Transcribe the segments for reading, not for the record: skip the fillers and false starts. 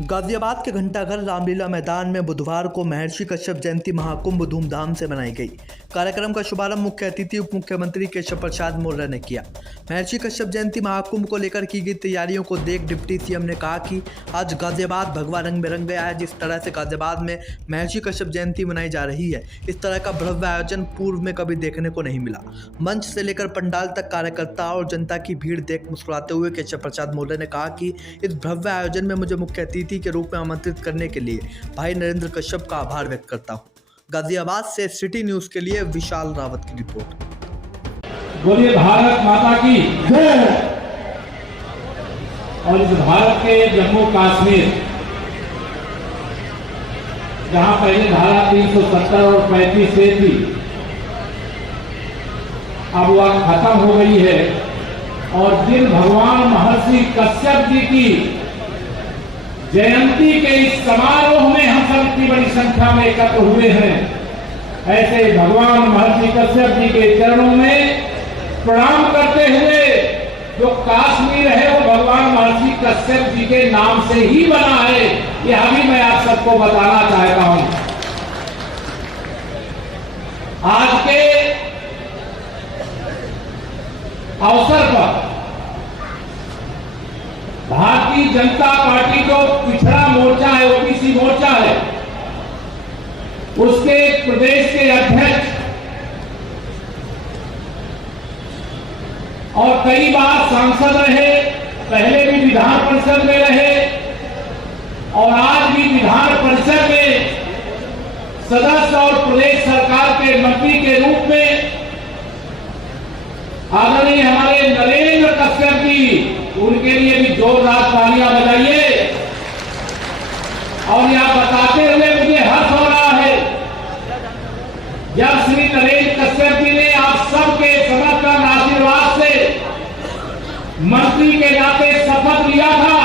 गाजियाबाद के घंटाघर रामलीला मैदान में बुधवार को महर्षि कश्यप जयंती महाकुंभ धूमधाम से मनाई गई। कार्यक्रम का शुभारंभ मुख्य अतिथि उप मुख्यमंत्री केशव प्रसाद मौर्य ने किया। महर्षि कश्यप जयंती महाकुंभ को लेकर की गई तैयारियों को देख डिप्टी सीएम ने कहा कि आज गाजियाबाद भगवा रंग में रंग गया है। जिस तरह से गाजियाबाद में महर्षि कश्यप जयंती मनाई जा रही है, इस तरह का भव्य आयोजन पूर्व में कभी देखने को नहीं मिला। मंच से लेकर पंडाल तक कार्यकर्ता और जनता की भीड़ देख मुस्कुराते हुए केशव प्रसाद मौर्य ने कहा कि इस भव्य आयोजन में मुझे मुख्य अतिथि के रूप में आमंत्रित करने के लिए भाई नरेंद्र कश्यप का आभार व्यक्त करता हूं। गाजियाबाद से सिटी न्यूज के लिए विशाल रावत की रिपोर्ट। बोलिए भारत माता की जय। और इस भारत के जम्मू कश्मीर, जहां पहले धारा 370 और 35 से थी, अब वह खत्म हो गई है। और जिन भगवान महर्षि कश्यप जी की जयंती के इस समारोह में हम सब इतनी बड़ी संख्या में एकत्र हुए हैं, ऐसे भगवान महर्षि कश्यप जी के चरणों में प्रणाम करते हुए जो कश्मीर है वो भगवान महर्षि कश्यप जी के नाम से ही बना है, यह अभी मैं आप सबको बताना चाहता हूं। आज के अवसर पर भारतीय जनता पार्टी जो पिछड़ा मोर्चा है, ओबीसी मोर्चा है, उसके प्रदेश के अध्यक्ष और कई बार सांसद रहे, पहले भी विधान परिषद में रहे और आज भी विधान परिषद में सदस्य और प्रदेश सरकार के मंत्री के रूप में आदरणीय हमारे नरेंद्र कश्यप जी, उनके लिए भी जोरदार तालियां बजाइए। और यह बताते हुए मुझे हर्ष हो रहा है, जब श्री नरेंद्र कश्यप जी ने आप सबके समर्थन आशीर्वाद से मंत्री के नाते शपथ लिया था,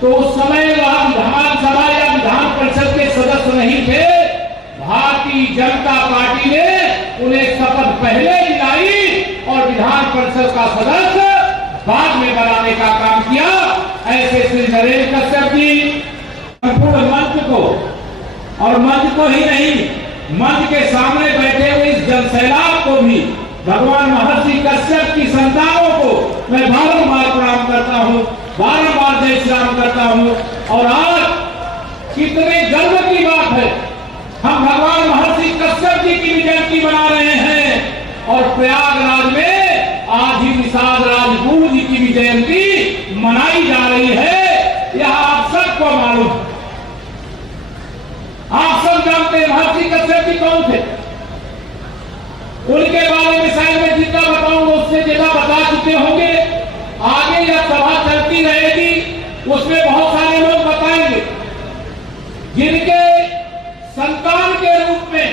तो उस समय वह विधानसभा या विधान परिषद के सदस्य नहीं थे। भारतीय जनता पार्टी ने उन्हें शपथ पहले दिलाई और विधान परिषद का सदस्य बाद में बनाने का काम किया। ऐसे श्री नरेंद्र कश्यप जी संपूर्ण मंच को, और मंच को ही नहीं, मंच के सामने बैठे हुए इस जनसैलाब को भी, भगवान महर्षि कश्यप की संतानों को मैं बारंबार प्रणाम करता हूँ, बारंबार जय श्री राम करता हूँ। और आज कितने गर्व की बात है, हम भगवान महर्षि कश्यप जी की जयंती मना रहे हैं और प्रयागराज में आज ही निषाद राजगुरु जी की भी जयंती मनाई जा रही है। यह आप सबको मालूम, आप सब जानते हैं महर्षि कश्यप जी कौन थे। उनके बारे में शायद मैं जितना बताऊंगा उससे ज्यादा बता चुके होंगे। आगे यह सभा चलती रहेगी, उसमें बहुत सारे लोग बताएंगे जिनके संतान के रूप में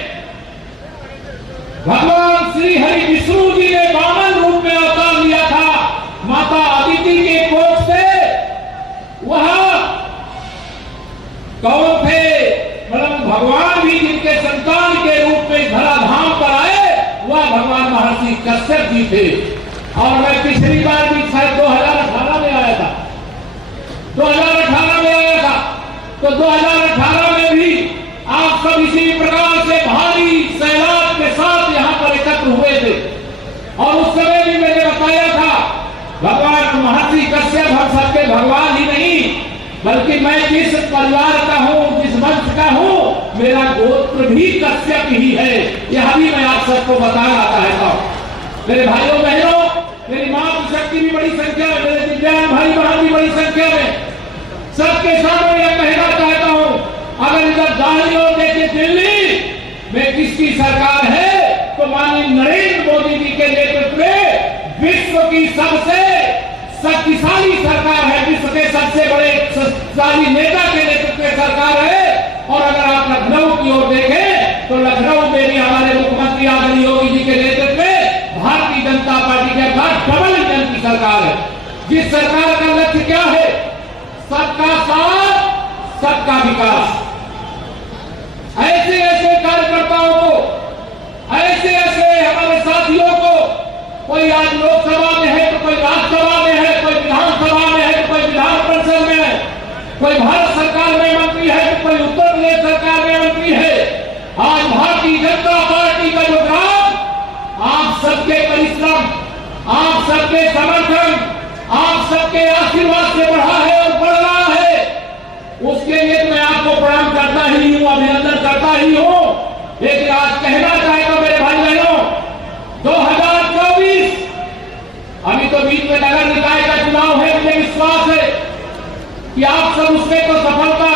भगवान श्री हरि विष्णु जी ने वामन रूप में अवतार लिया था। माता अदिति के कोख से वह कौन थे, मतलब भगवान भी जिनके संतान के रूप में धराधाम पर आए, वह भगवान महर्षि कश्यप जी थे। और मैं पिछली बार भी शायद 2018 में आया था, 2018 में आया था, तो 2018 में भी आप सब इसी प्रकार से भारी सैलाब के साथ यहाँ पर एकत्र हुए थे। और उस समय भी मैंने बताया था, भगवान महर्षि कश्यप हम सबके भगवान ही नहीं, बल्कि मैं जिस परिवार का हूँ, जिस वंश का हूँ, मेरा गोत्र भी कश्यप ही है। यह भी मैं आप सबको बताना चाहता हूँ। मेरे भाइयों बहनों, मेरी मातृ शक्ति भी बड़ी संख्या में, मेरे दिव्यांग भाई बहन भी बड़ी संख्या में, सबके सामने यह कहना चाहता हूँ, अगर इधर दाहिनी ओर देखे दिल्ली में किसकी सरकार है, तो माननीय नरेंद्र मोदी जी के नेतृत्व में विश्व की सबसे शक्तिशाली सरकार है, विश्व के सबसे बड़े शक्तिशाली नेता के नेतृत्व में सरकार है। और अगर आप लखनऊ की ओर देखें तो लखनऊ में भी हमारे मुख्यमंत्री आदरणीय योगी जी के नेतृत्व में भारतीय जनता पार्टी के बाद डबल इंजन की सरकार है, जिस सरकार का लक्ष्य क्या है, सबका साथ सबका विकास। ऐसे ऐसे कार्यकर्ताओं को, ऐसे ऐसे हमारे साथियों को, कोई आज लोकसभा में है तो कोई राज्यसभा में है, कोई विधानसभा में है तो कोई विधान परिषद में है, कोई भारत कोई उत्तर प्रदेश सरकार में मंत्री है। आज भारतीय जनता पार्टी का जो काम आप सबके परिश्रम, आप सबके समर्थन, आप सबके आशीर्वाद से बढ़ा है और बढ़ रहा है, उसके लिए मैं आपको प्रणाम करता ही हूँ, अभिनंदन करता ही हूँ। लेकिन आज कहना चाहता हूं मेरे भाई बहनों, 2024 अभी तो बीच में नगर निकाय का चुनाव है। मुझे विश्वास है कि आप सब उसमें तो सफलता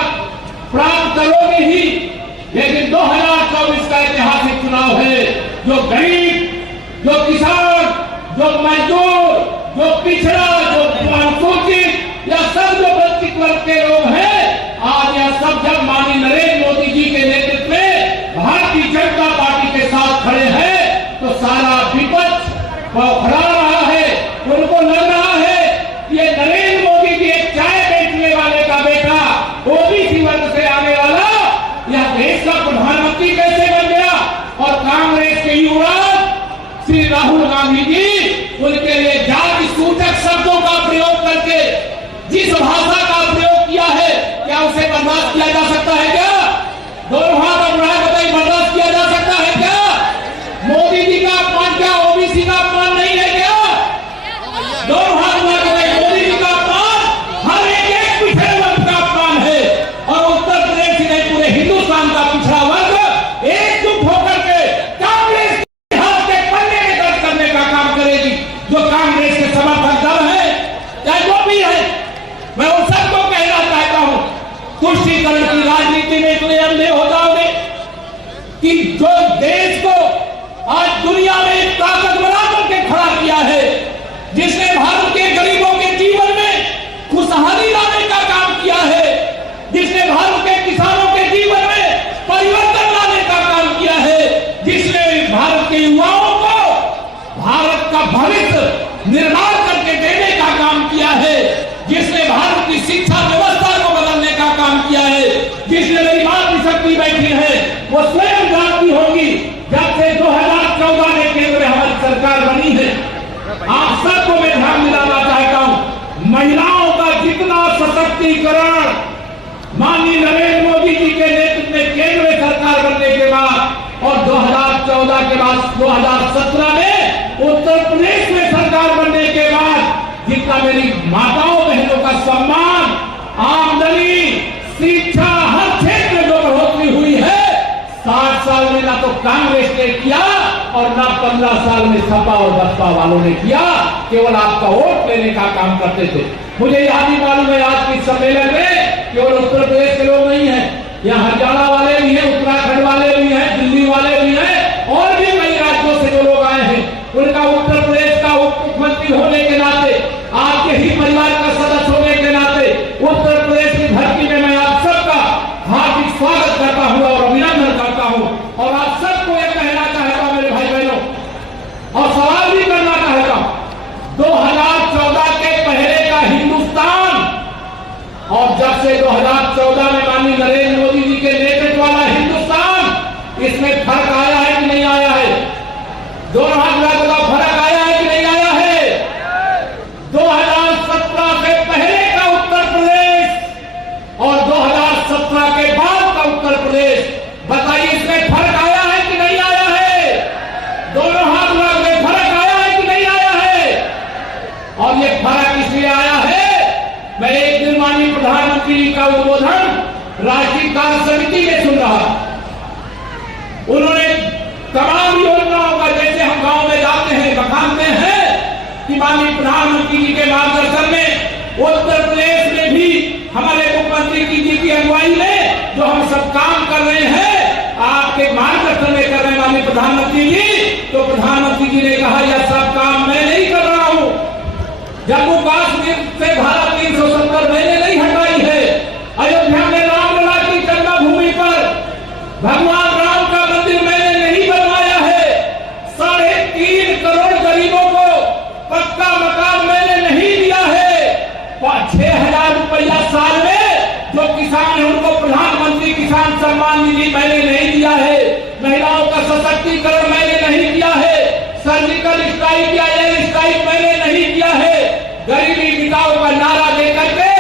प्राप्त करोगे ही, लेकिन 2024 का ऐतिहासिक चुनाव है। जो गरीब, जो किसान, जो मजदूर, जो पिछड़ा, जो अनुसूचित, या सब जो वंचित वर्ग के लोग हैं, आज यह सब जब माननीय नरेंद्र मोदी जी के नेतृत्व में भारतीय जनता पार्टी के साथ खड़े हैं, तो सारा विपक्ष बौखला रहा है। उनको लग रहा है कि ये नरेंद्र मोदी जी एक चाय बेचने वाले का बेटा, ओबीसी वर्ग से आने वाला, यह देश का प्रधानमंत्री कैसे बन गया। और कांग्रेस के युवराज श्री राहुल गांधी जी उनके लिए जाति सूचक शब्दों का प्रयोग करके जिस भाषा का प्रयोग किया है, क्या उसे बर्दाश्त किया जा सकता है? क्या दोनों हाथ और बताइए, बर्दाश्त किया जा सकता है क्या? मोदी जी का अपमान क्या ओबीसी का अपमान नहीं है क्या? दोनों हाथ बताइए, मोदी जी का अपमान हर एक पिछड़े वर्ग का अपमान है। और उत्तर प्रदेश ही नहीं, पूरे हिंदुस्तान का पिछड़ा वर्ग एकजुट होकर के कांग्रेस के हाथ के पन्ने में दर्ज करने का काम करेगी। जो कांग्रेस के समर्थक दल है, चाहे जो भी है, मैं उन सबको कहना चाहता हूं, तुष्टीकरण की राजनीति में इतने अंधे हो जाओगे कि जो देश को आज दुनिया में एक ताकत बना करके खड़ा किया है, जिसने भारत के गरीबों के जीवन में खुशहाली लाने का काम किया है, जिसने भारत के किसानों के जीवन में परिवर्तन लाने का काम किया है, जिसने भारत के युवाओं को भारत का भविष्य निर्माण करके देने का काम किया है, जिसने भारत की शिक्षा व्यवस्था को बदलने का काम किया है, जिसने मेरी बात की शक्ति बैठी है, वो स्वयं जानती होगी जब से 2014 में केंद्र में हमारी सरकार बनी है। आप सबको मैं ध्यान दिलाना चाहता हूं, महिलाओं का जितना सशक्तिकरण माननीय नरेंद्र मोदी जी के नेतृत्व में केंद्र में सरकार बनने के बाद और 2014 के बाद 2017 में उत्तर प्रदेश में सरकार बनने के बाद जितना मेरी माताओं बहनों का सम्मान, आमदनी, शिक्षा, हर क्षेत्र में जो बढ़ोतरी हुई है, 60 साल में ना तो कांग्रेस ने किया और ना 15 साल में सपा और बसपा वालों ने किया। केवल आपका वोट लेने का काम करते थे। मुझे यह भी मालूम है आज के सम्मेलन में केवल उत्तर प्रदेश के लोग नहीं है, यहाँ हरियाणा वाले भी हैं, उत्तराखंड वाले भी हैं, दिल्ली वाले भी हैं, और भी कई राज्यों से जो लोग आए हैं, उनका उत्तर प्रदेश का उप मुख्यमंत्री होने के नाते, आपके ही परिवार का सदस्य होने के नाते उत्तर प्रदेश की धरती में मैं आप सबका हार्दिक स्वागत करता हूं और अभिनंदन करता हूं। और आप सबको यह कहना चाहता हूं मेरे भाई बहनों, और सवाल भी करना चाहता हूं, 2014 के पहले का हिंदुस्तान और जब से 2014 में माननीय नरेंद्र मोदी जी के नेतृत्व वाला हिंदुस्तान, इसमें फर्क आया है कि नहीं आया है? दोनों हाथ मिला बताओ, फर्क आया है कि नहीं आया है? 2017 से पहले का उत्तर प्रदेश और 2017 के बाद का उत्तर प्रदेश, बताइए इसमें फर्क आया है कि नहीं आया है? दोनों हाथ मिला के फर्क आया है कि नहीं आया है? और ये फर्क इसलिए आया है, मैं एक दिन माननीय प्रधानमंत्री जी का उद्बोधन राष्ट्रीय कार्य समिति में सुन रहा, उन्होंने तमाम योजनाओं का, जैसे हम गांव में जाते हैं, बखानते हैं कि माननीय प्रधानमंत्री जी के मार्गदर्शन में उत्तर प्रदेश में भी हमारे मुख्यमंत्री जी की अगुवाई में जो हम सब काम कर रहे हैं, आपके मार्गदर्शन में कर रहे हैं माननीय प्रधानमंत्री जी। तो प्रधानमंत्री जी ने कहा यह सब काम मैं नहीं कर रहा हूं, जम्मू कश्मीर से धारा 370 मैंने नहीं हटाई है, अयोध्या में रामलला की जन्मभूमि पर भगवान राम का मंदिर मैंने नहीं बनवाया है, 3.5 करोड़ गरीबों को पक्का मकान मैंने नहीं दिया है, 6,000 रुपया साल में जो किसान है उनको प्रधानमंत्री किसान सम्मान निधि मैंने नहीं दिया है, महिलाओं का सशक्तिकरण मैंने नहीं किया है, सर्जिकल स्ट्राइक या एयर स्ट्राइक मैंने नहीं किया है, गरीबी मिटाओ का नारा देकर के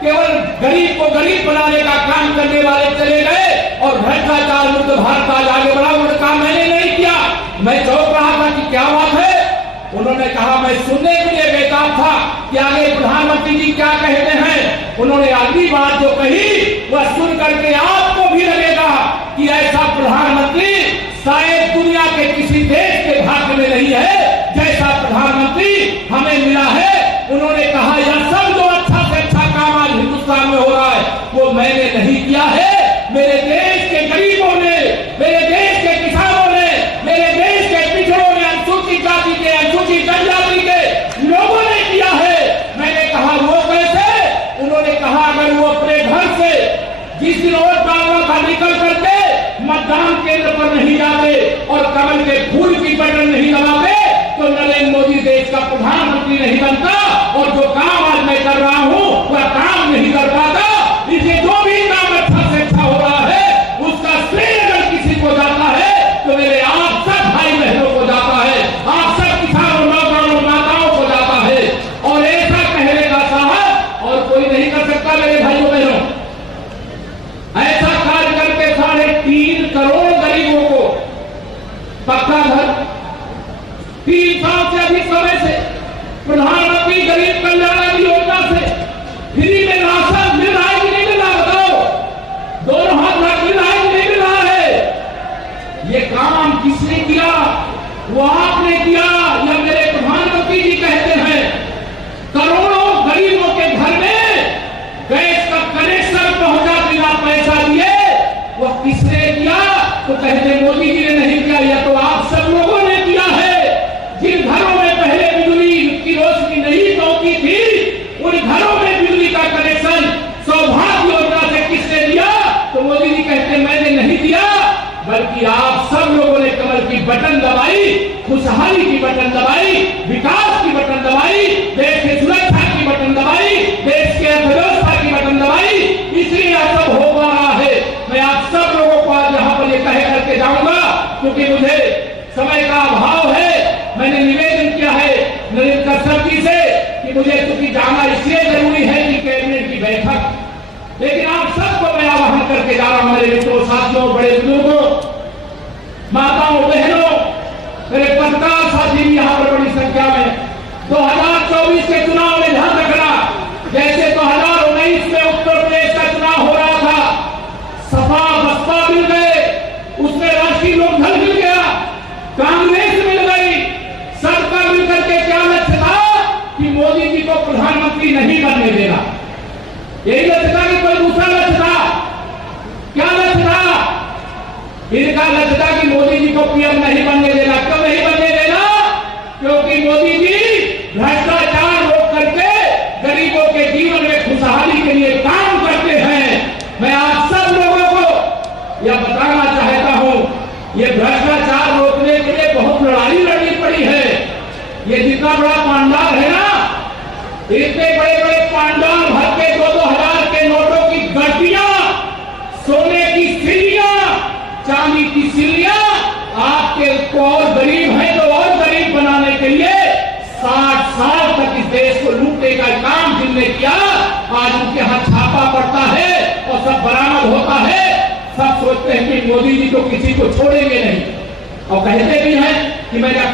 केवल गरीब को गरीब बनाने का काम करने वाले चले गए और भ्रष्टाचार मुक्त भारत आज आगे बढ़ा। उन्होंने कहा मैंने नहीं किया। मैं चौंक रहा था कि क्या बात है। उन्होंने कहा मैं सुनने के लिए बेकार था कि आगे प्रधानमंत्री जी क्या कहते हैं। उन्होंने अगली बात जो कही वह सुन करके आपको भी लगेगा कि ऐसा प्रधानमंत्री शायद दुनिया के किसी देश के भाग्य में नहीं है जैसा प्रधानमंत्री हमें मिला है। उन्होंने कहा यह सब जो अच्छा से अच्छा काम आज हिंदुस्तान में हो रहा है वो मैंने नहीं किया है, मेरे देश के गरीबों ने, मेरे देश के किसानों ने, मेरे देश के पिछड़ों ने, अनुसूचित जाति के, अनुसूचित जनजाति के लोगों ने किया है। मैंने कहा वो कैसे। उन्होंने कहा अगर वो अपने घर से जिस दिन वोट डालना था निकल करके मतदान केंद्र पर नहीं जाते और कमल के फूल की बटन नहीं दबाते तो नरेंद्र मोदी देश का प्रधानमंत्री नहीं बनता और जो काम आज मैं कर रहा हूं वह काम नहीं कर पाता। इसलिए जो भी काम अच्छा से अच्छा हो रहा है उसका श्रेय अगर किसी को जाता है तो मेरे आप सब भाई बहनों को जाता है, आप सब किसानों, नौजवानों, माताओं को जाता है। और ऐसा कहने का साहस और कोई नहीं कर सकता मेरे भाइयों बहनों। ऐसा कार्य करके 3.5 करोड़ गरीबों को पक्का घर 3 साल से अधिक समय से प्रधानमंत्री गरीब कल्याण योजना से फ्री में राशन मिल रहा है कि नहीं मिल रहा बताओ। दोनों हाथ में मिल रहा है कि नहीं मिल रहा है। ये काम किसने किया? वो आपने किया या मेरे प्रधानमंत्री जी कहते हैं। करोड़ों गरीबों के घर में गैस का कनेक्शन पहुंचा बिना पैसा दिए वो किसने किया? तो कहते मोदी जी ने नहीं किया, या तो आप सब लोगों ने किया है। जिन घरों में पहले बिजली की रोशनी नहीं पहुंची थी उन घरों में बिजली का कनेक्शन सौभाग्य योजना से किसने दिया? तो मोदी जी कहते मैंने नहीं दिया, बल्कि आप सब लोगों ने कमल की बटन दबाई, खुशहाली की बटन दबाई, विकास की बटन दबाई, देश की सुरक्षा की बटन दबाई, देश की अर्थव्यवस्था की बटन दबाई। इसलिए यह सब हो पा रहा है। मैं आप सब लोगों को आज यहाँ पर ये कह करके जाऊंगा क्योंकि मुझे समय का अभाव है। मैंने निवेदन किया है नरेंद्र कश्यप जी से कि मुझे क्योंकि जाना इसलिए जरूरी है कि कैबिनेट की बैठक, लेकिन आप सबको मैं आह्वान करके जा रहा हूं, मेरे मित्रों, साथियों, बड़े बुजुर्गों, माताओं, बहनों, मेरे पत्रकार साथी भी यहाँ पर बड़ी संख्या में 2024 के चुनाव में ध्यान रखना। जैसे 2019 में उत्तर प्रदेश का चुनाव हो रहा था, सपा बसपा मिल गए, उसमें राष्ट्रीय लोकदल मिल गया, कांग्रेस मिल गई, सबका मिलकर के क्या लक्ष्य था कि मोदी जी को प्रधानमंत्री नहीं बनने देना। यही लक्ष्य था कि कोई दूसरा लक्ष्य था? क्या लक्ष्य था? इनका लक्ष्य था कि मोदी जी को पीएम नहीं बनने देना। क्यों नहीं बनने देना? क्योंकि मोदी जी भ्रष्टाचार रोक करके गरीबों के जीवन में खुशहाली के लिए काम करते हैं। मैं आप सब लोगों को यह बताना चाहता हूं, ये भ्रष्टाचार रोकने के लिए बहुत लड़ाई लड़नी पड़ी है। ये जितना बड़ा पांडाल है ना, इतने बड़े बड़े पांडाल भर के 2-2 हजार के नोटों की गड्डियां, सोने की सिल्लियां, चांदी की सिल्लियां आपके को और गरीब है तो और गरीब बनाने के लिए 60 साल तक इस देश को लूटने का काम जिनने किया, आज उनके हाथ छापा पड़ता है और सब बरामद होता है। सब सोचते हैं कि मोदी जी तो किसी को छोड़ेंगे नहीं और कहते भी हैं कि मैं न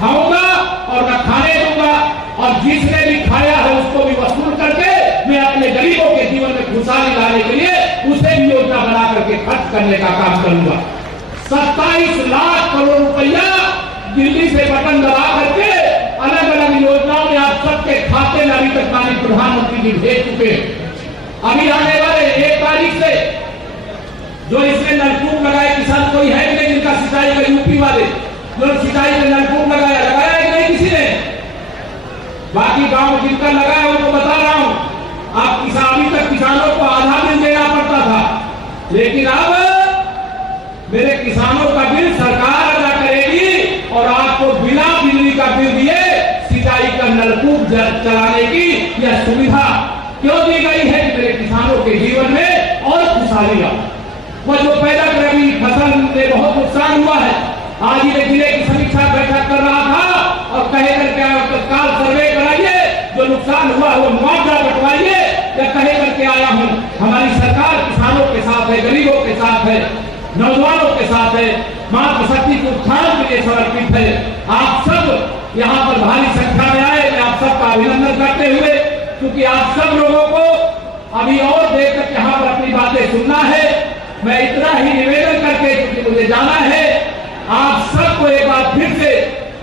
खाऊंगा और न खाने दूंगा और जिसने भी खाया है उसको भी वसूल करके मैं अपने गरीबों के जीवन में खुशहाली लाने के लिए उसे भी योजना बना करके खर्च करने का काम करूंगा। 27 लाख करोड़ रुपया दिल्ली से बटन दबा करके अलग अलग योजनाओं में आप सबके खाते में अभी तक माननीय प्रधानमंत्री जी भेज चुके हैं। अभी आने वाले 1 तारीख से जो इसमें नलकूप लगाए किसान कोई है कि नहीं जिनका सिंचाई का यूपी वाले जो सिंचाई में नलकूप लगाया कि नहीं किसी ने? बाकी गांव जिनका लगाया उनको बता रहा हूं, आप अभी तक किसानों को आधा बिल देना पड़ता था, लेकिन अब मेरे किसानों का बिल सरकार अदा करेगी और आपको बिना बिजली का बिल दिए सिंचाई का नलकूप चलाने की यह सुविधा क्यों दी गई है कि मेरे किसानों के जीवन में और खुशहाली आए। वह जो पैदा करेगी फसल में बहुत नुकसान हुआ है, आज ही जिले की समीक्षा बैठक कर रहा था और कहे करके तत्काल सर्वे कराइए, जो नुकसान हुआ वो मुआवजा बंटवाइए, या कहे करके आया हूं नौजवानों के साथ है, मातृशक्ति के उत्थान के लिए समर्पित है। आप सब यहाँ पर भारी संख्या में आए, मैं आप सबका अभिनंदन करते हुए, क्योंकि आप सब लोगों को अभी और देर तक यहाँ पर अपनी बातें सुनना है, मैं इतना ही निवेदन करके, क्योंकि मुझे जाना है, आप सबको एक बार फिर से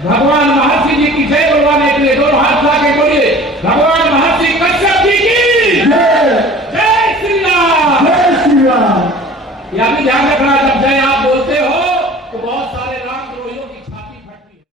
भगवान महर्षि जी की जय बोलवाने के लिए दोनों हाथ उठा के बोलिए, भगवान महर्षि कश्यप जी की जय श्री राम। यह भी ध्यान रखना, जब जय